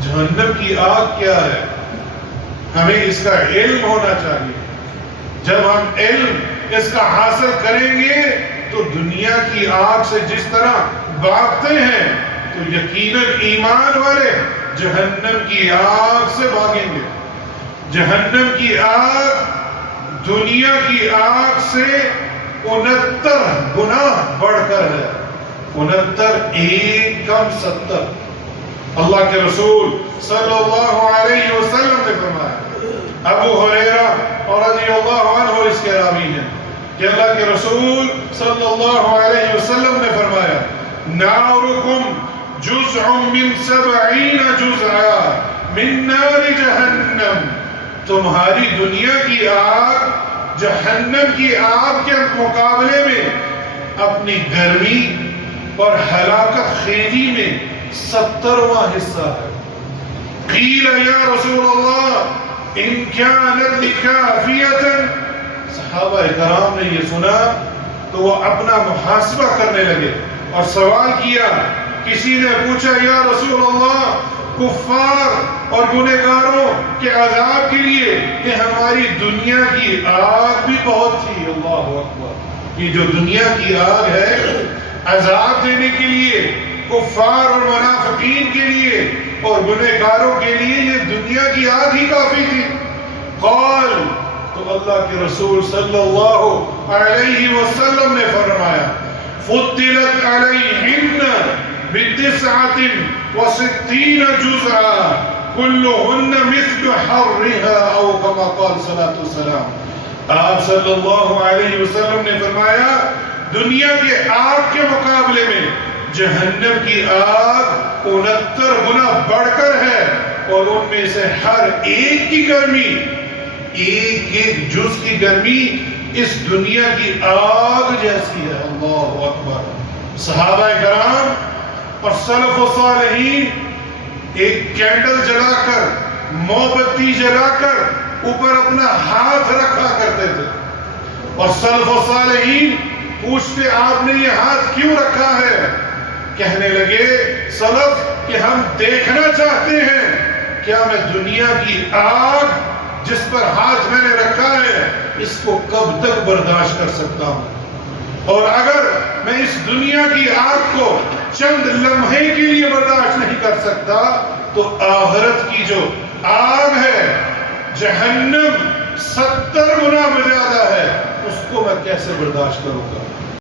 جہنم کی آگ کیا ہے، ہمیں اس کا علم ہونا چاہیے۔ جب ہم علم اس کا حاصل کریں گے تو دنیا کی آگ سے جس طرح بھاگتے ہیں تو یقیناً ایمان والے جہنم کی آگ سے بھاگیں گے۔ جہنم کی آگ دنیا کی آگ سے 69 گنا بڑھ کر ہے، 69 ایک کم 70۔ اللہ کے رسول صلی اللہ علیہ وسلم نے فرمایا، ابو ہریرہ اور رضی اللہ عنہ اس کے راوی ہیں کہ اللہ کے رسول صلی اللہ علیہ وسلم نے فرمایا، نارکم جزء من 70 جزءا من نار جہنم، تمہاری دنیا کی آگ جہنم کی آگ کے مقابلے میں اپنی گرمی اور ہلاکت خیزی میں 70واں حصہ ہے۔ قیل یا رسول اللہ ان كانت لکافیتا، صحابہ کرام نے یہ سنا تو وہ اپنا محاسبہ کرنے لگے اور سوال کیا۔ کسی نے پوچھا یا رسول اللہ کفار اور گنہگاروں کے عذاب کے لیے کہ ہماری دنیا کی آگ بھی بہت تھی۔ اللہ اکبر، یہ جو دنیا کی آگ ہے عذاب دینے کے لیے کفار اور منافقین کے لیے اور گنہگاروں کے لیے یہ دنیا کی آگ ہی کافی تھی۔ قال، تو اللہ کے رسول صلی اللہ علیہ وسلم نے فرمایا، فضلت علیہن ب69 جزءا کلہن مثل حرها او کما قال صلی اللہ علیہ وسلم۔ آپ صلی اللہ علیہ وسلم نے فرمایا دنیا کے آگ کے مقابلے میں جہنم کی آگ 69 گنا بڑھ کر ہے اور ان میں سے ہر ایک کی گرمی، ایک ایک جز کی گرمی اس دنیا کی آگ جیسی ہے۔ اللہ اکبر۔ صحابہ کرام اور سلف و صالحین ایک کینڈل جلا کر، موم بتی جلا کر اوپر اپنا ہاتھ رکھا کرتے تھے اور سلف و صالحین پوچھتے آپ نے یہ ہاتھ کیوں رکھا ہے؟ کہنے لگے سلف کہ ہم دیکھنا چاہتے ہیں کیا میں دنیا کی آگ جس پر ہاتھ میں نے رکھا ہے اس کو کب تک برداشت کر سکتا ہوں، اور اگر میں اس دنیا کی آگ کو چند لمحے کے لیے برداشت نہیں کر سکتا تو آخرت کی جو آگ ہے جہنم 70 گنا زیادہ ہے، اس کو میں کیسے برداشت کروں گا؟